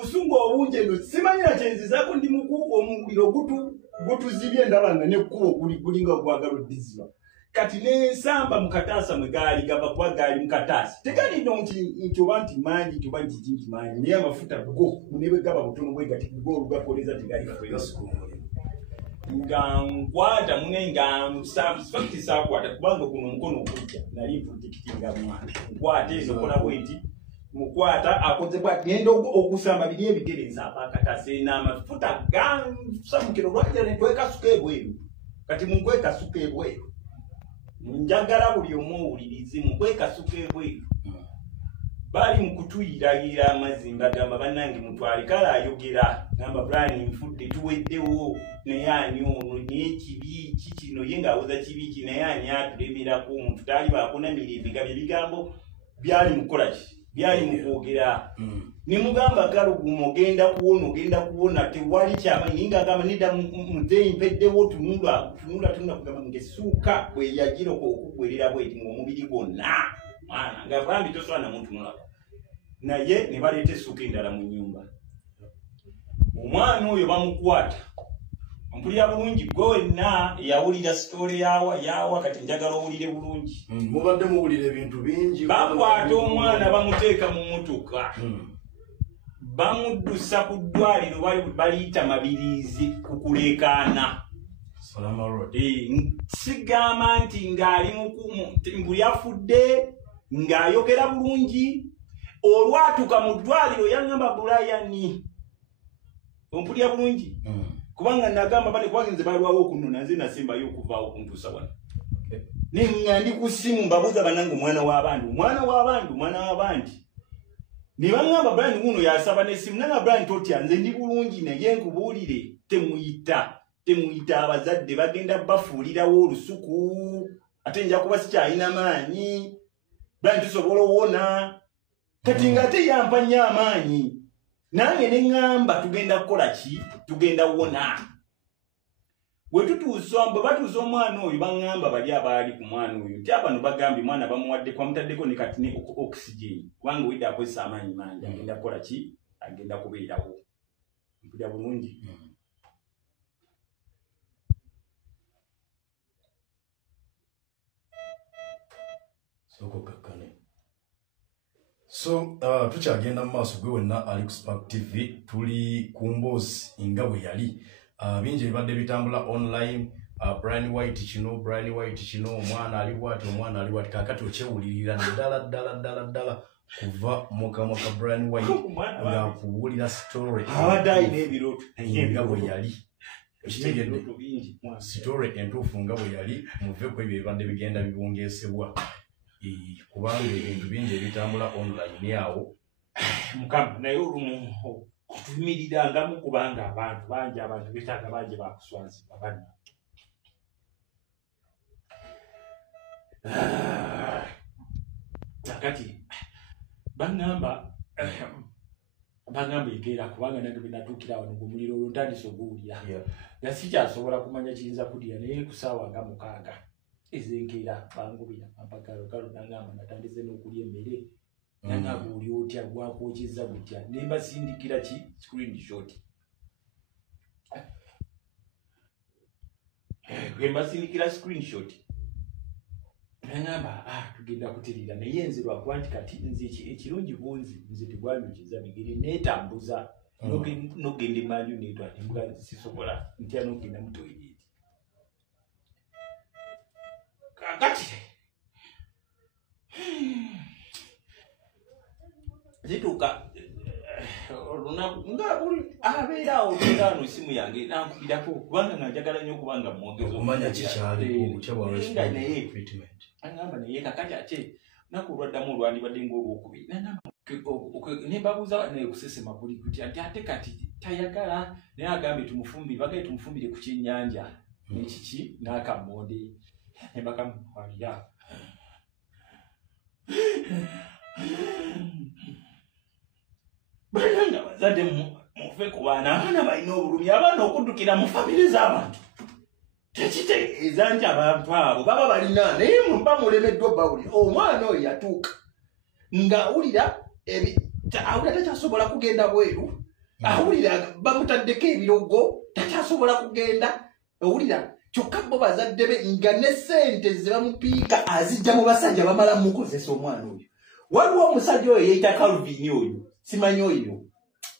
obusungu obungi eno simanyira kyenzizaako ndi muku omuliro gutuzibye ndabanga nekkubo kulinga gwagala oddiziba kati n'ensamba mukataasa mwe gaali gava kuba gaali mukataasa tegalina nti oba nti mangi nti oba nti mangi naye amafuta go ne bwe gaba butono bwe gati go olugakoleza tegali gakweyasukuumuliro nga nkwata mune nga fakiti saakwata kubanga kuno omukono okujja nali nfuutikitinga mwana nkwata eno kola bwenti mukwata akoze bwa ngendo okusamba biri ebigere nsamba akatase n'amafuta gansamukiro lwajja netweka suka ebweru kati munkweka suka ebweru njagala buli omu owulirize munkweka suka ebweru bali mukutuyirayira amazimba gamba bannange mutwale kala ayogera gamba Brian nfudde tuweddewo naye ani ono n'ekibi kikino ye ng'awoza kibi ki naye ani atulemerako omuntu taali baakona mirembe nga bye bigambo byali mukola ki byali mukwogera ne mugamba galuguma ogenda kuwona tewali kyamanyi ng'agamba nedda muzeeyi mpeddewo tunula kugamba ngesuuka bwe yagira okugwerera bweti ng'omubiri gwonna mwana nga bambi toswana muntu mulako naye ne baleeta essuuka endala mu nnyumba omwana oyo bamukwata mpulira bulungi gwe wenna yawulira sitoole yawa kati njagala owulire bulungi mubadde muwulira ebintu bingi bakwata omwana bamuteeka mu mmotoka bamuddusa ku ddwaliro baliyita Mabirizi kukuleekaana sigamba nti ng'ali buli afudde ng'ayogera bulungi olwatuka mu ddwaliro yaŋŋamba Bulayani ompulira bulungi kubanga nagamba bane kwagenze balwawo okunona nze nasembayo okuvaawo okuntuusa wano nenga ndi ku ssimu mbabuuza bannange omwana w'abandi ne baŋŋamba Brian guno yasaba n'essimu nanga Brian totya nze ndi bulungi naye nkubuulire temuyita abazadde bagenda bafuulirawo olusuku ate nja kuba sikyalina maanyi Brian tusobola owona kati ng'ate yampa nnyo amaanyi nange ne ŋŋamba tugenda kukola ki tugenda wona bwe batuusa omwana oyo baŋŋamba bali abaali ku mwana oyo nti abano bagambye mwana bamuwadde kwamutaddeko ne kati ne oxygen kubanga wedde akozesa amaanyi mangi agenda kukola ki agenda kubeerawo mpulira bulungi so tukyagenda mu maaso gwe wenna ali ku Spark TV tuli ku mboozi nga bwe yali bingi ebibadde bitambula online Brian White kino omwana ali bwati kaakati okyewulirira ddala kuva mu kamwa ka Brian White ng'akuwulira story abadde alina ebirooto nga bwe yali ekitegedde story entuufu nga bwe yali muve ku ebyo ebibadde bigenda bibungeesebwa kubanga ebintu bingi ebitambula online awo mukama naye olumu okutuyimiriranga kubanga abantu betaaga bangi bakuswazibwa banna kati baŋŋamba egeera kubanga nange benatuukira wano omuliro olwo ntandise oguwulira nga sikyasobola kumanya kiyinza kudira naye ku ssaawa nga 6 ezenkeera bangubira ampagalogalo nangamba natandise n'okulya emmere nangamba oli otya gwakwokyeza gutya ne mbasindikira ki screenshot gwembasindikira screenshot nangamba tugenda kutirira naye nze lwakuba nti kati nze ekirungi bunzi nze tegwanyukiza bigere neetambuza nogenda emanju netwala embwa sisobola ntya nogenda mu toilet kakati zituuka olunaku nga abeerawo olungano essimu yange nankubirako kubanga nga njagala nnyo okubanga okumanya kikyali agamba naye kakati ate naku olwaddamu olwandibadde ngaolwokubiri nembabuuza naye kusesema buli kutya nti ate kati tayagala naye agambye bagaye tumufumbire ku kyennyanja nekiki n'akamonde nebakamuwalira bananga bazadde muve ku abaana balina obulumi abaana okuddukira mu famire z'abantu tekitegeeza nti abantu abo baba balina naye mba mulemeddwa bawulira omwana oyo yatuuka ng'awulira takyasobola kugenda bweru Awulira bamutaddeko ebirogo takyasobola kugenda. Awulira kyokka bo bazadde be nga ne ssente ze bamupiika azijja mu basajja bamala mukozesa omwana oyo. Waliwo omusajja oyo yeeyita Calvin oyo, simanyi oyo.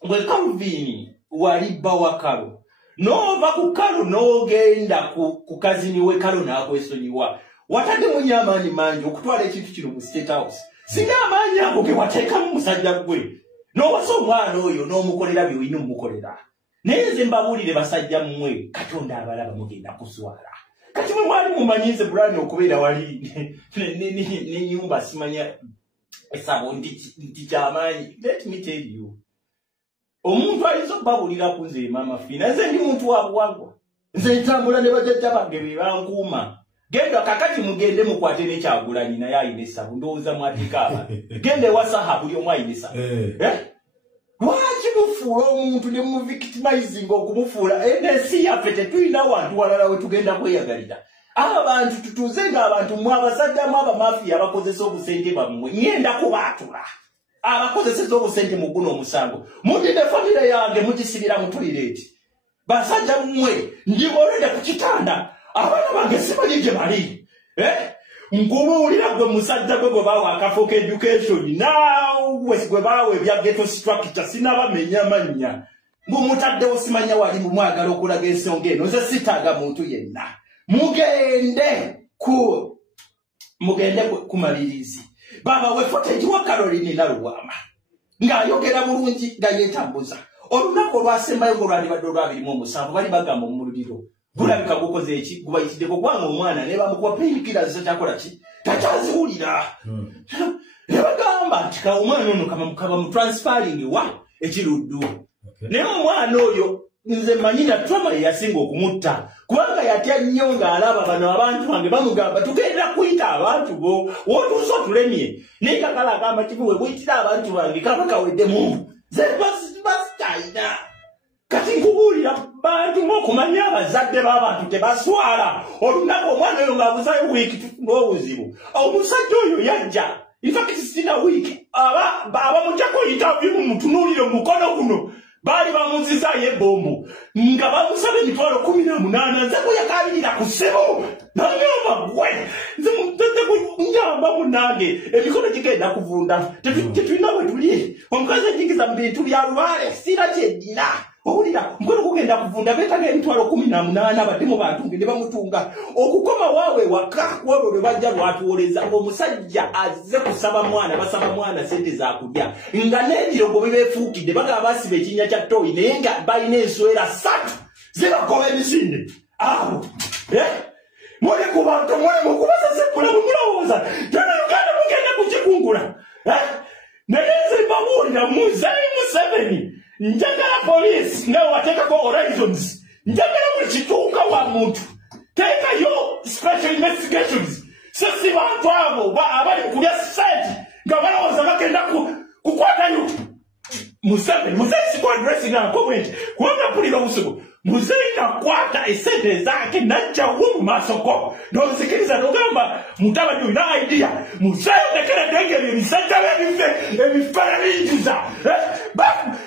Bwe Calvin wali bba wa Kalo. N'ova ku Kalo n'ogenda ku kazini we Kalo n'akwesonyiwa. Wataddemu nnyo amaanyi mangi okutwala ekintu kino mu State House. Singa amaanyi ago ge wateekamu musajja gwe. N'owasa omwana oyo n'omukolera by'olina omukolera. Naye nze mbabuulire basajja mmwe Katonda abalaba mugenda kuswala. Kati mwe mwali mumanyize Brian okubeera wali n'ennyumba simanya esabo nti kyamaanyi. Let me tell you. Omuntu ayinza okubabuulira ku nze Mama Fina. Nze ndi muntu wa buwangwa. Nze ntambula ne bajjajja bange be bankuuma. Genda kakati mugende mukwate ne Kyagulanyi naye ayina essabu ndowooza mwatika abantu. Genda ewasaha buli omu ayina essabu. Lwaki mufuula omuntu ne muvictimizing okumufuula ensi yaffe tetulina wantu walala we tugenda kweyagalira. Abantu tutuuze ng'abantu mwe abasajja mu abamafiya abakozesa obusente bammwe ngenda kubaatula. Abakozeseza obusente mu guno omusango. Mudde famire yange mugisibira mu toilet. Basajja mmwe ndibolede ku kitanda. Abaana bange simanyi gye bali. Nkubuulira gwe musajja gwe bawa akafo ka education naawe gwe bawa ebya ghetto structure sinabamenya mannya. Mumutaddewo simanya wali mwagala okulaga ensonga eno. Nze sitaaga muntu yenna. Mugende kumalirizi. Baba we footage wa Caroline Naluwama. Ng'ayogera bulungi nga yeetambuza. Olunaku olwasembayo ng'olwandibadde olw'abirimu bali bagamba mu muliro. Bulabika gukoze eki gubayitiddeko gwanga omwana ne bamukuba painkillers zakyakola ki takyaziwulira. Ne bagamba nti ka omwana ono kaba mu transferring wa ekiruddu. Naye omwana oyo nze manyi na trauma ye yasinga okumutta kubanga yatya nnyo ng'alaba bano abantu bange bamugamba tugenda kuyita abantu bo wotuusa otulemye naye kakala agamba kibi we buyitira abantu bange kaba kaweddemu ze basitayina. Kati nkubuulira bantu ng'okumanya abazadde b'abantu tebaswala. Olunaku omwana oyo ng'abuzayo wiiki n'obuzibu. Omusajja oyo yajja. In fact sina wiiki. Abamugyako interview mumutunuulire mu mukono guno. Baali bamuzizaayo ebbombo. Nga bamusaba emitwalo 18. Nze bwe yakabirira ku ssebo. Nanyamba gwe. Nze mutadde kunyamba munnange. Emikono gigenda kuvunda. Tetulina bwe tuli. Omukazi ajingiza mu bintu bya lubaale. Sira kyeddina. Owulira mkono kugenda kuvunda beetaga emitwalo 18 abadde mu bantu ne bamutunga okukoma waawe waka wabo lwe bajja lwatuwoleza omusajja azze kusaba mwana basaba mwana sente za kudya nga n'ebirogo bibeefuukidde bagaba basiba ekinnya kya ttooyi naye nga balina enswera 3 zibakoba emisinde awo muli ku bantu muli mukubasesekkula mumulowooza tena Uganda mugenda kukikungula naye nze mbabuulira Muzeeyi Museveni njagala police nga wateekako horizons njagala buli kituuka wa muntu teekayo special investigations sisi bantu abo abali kulya site nga balowooza bagenda kukwatayo Muzeeyi sikwa addressing na comment kubanga mpulira obusigo Muzeeyi nakwata esente zake najjawo mu maaso go n'ozikiriza n'ogamba mutabani olina idea Muzeeyi otekeredde engeri ebisajja ebifere binjiza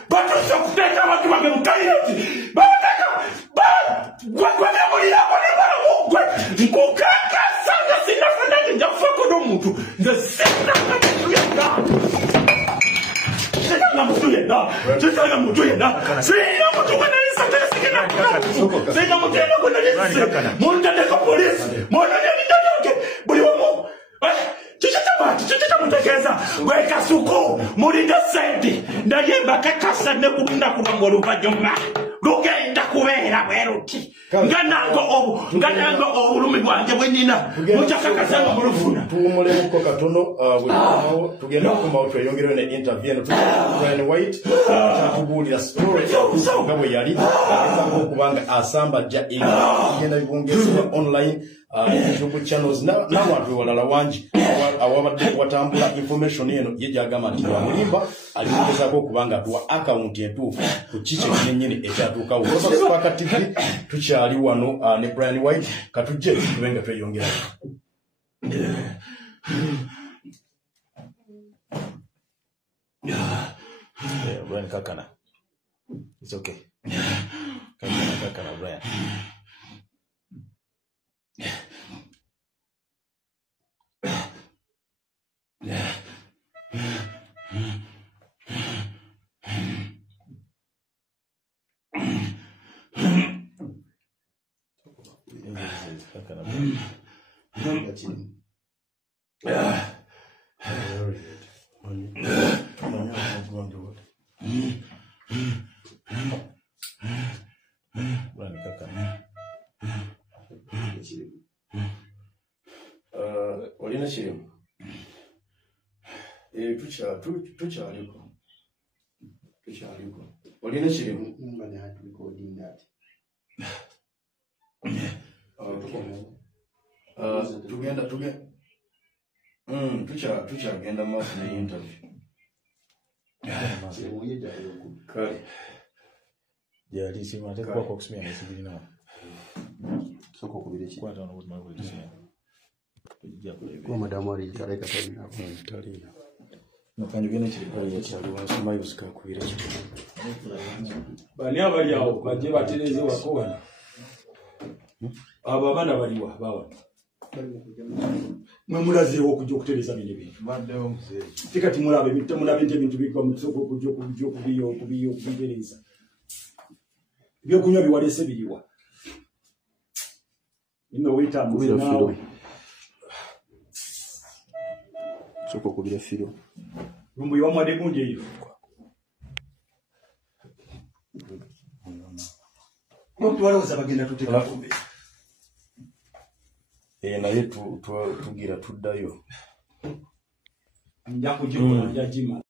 batuuse okuteeka abantu bange mu toilet babateeka gwemulirako ne balawogwe nkukakasa nga sinafenake nja kufaako n'omuntu nze sinakaetuyenna Sitanga mutu yenna. Sina mutu wena nisa tekena kukamu. Sina mutu yenna kuna nisa. Munda deko polisi. Munda nyamita buli wamu. Chichita mutekeza. Weka suku. Mulinda senti. Ndayemba kakasa nekunda kuna mwalupajoma. Lugenda kubeera bweruti. Nganango obulumi bwange bwenina. Muchakakasa mulufuna. Tuwumulemuko katono tugenda kumaawo tweyongereyo ne interview eno Brian White tubuulira story nga bwe yali okubanga asambajja egenda bibongezebwa online YouTube channels n'abantu abalala wangi awabadde watambula information eno ye gyagamba nti wamulimba alimugezaako okubanga atuwa account entuufu ku kiki kyennyini ekyatuukawo Spark TV tukyali wano ne Brian White katujje tubenga tweyongera Brian kakana It's okay. Kaka na Brian. Olina shirimu. Tuchaliko. Olina shirimu. Mbani hatu recording that. Tuchagenda maso ne interview. Kale. Yali sima te kwa kusimia na sibili na. Soko kubirechi. Kwa tano wote mako disina. Kwa madamu ali kareka tani hapo. Tali. Nakanyo gene chiri kwa yachali wanasema yusika kubirechi. Bani abali awo baje batereze wakowana. Abo abana baliwa bawa. Mwe mulazeewo okujja okutereza bino ebintu. Baddewo muzee. Tikati mulabe nti ebintu bigwa mu kisoko okujja okubitereza. Ebyokunywa biwalese biriwa. Nino weetambuze naawe. Soko kubire firo. Rumbu yawamwadde gunje eyo. Muntu walowooza bagenda tuteeka kumbe. Naye tugira tuddayo. Njja kugikola njagimala.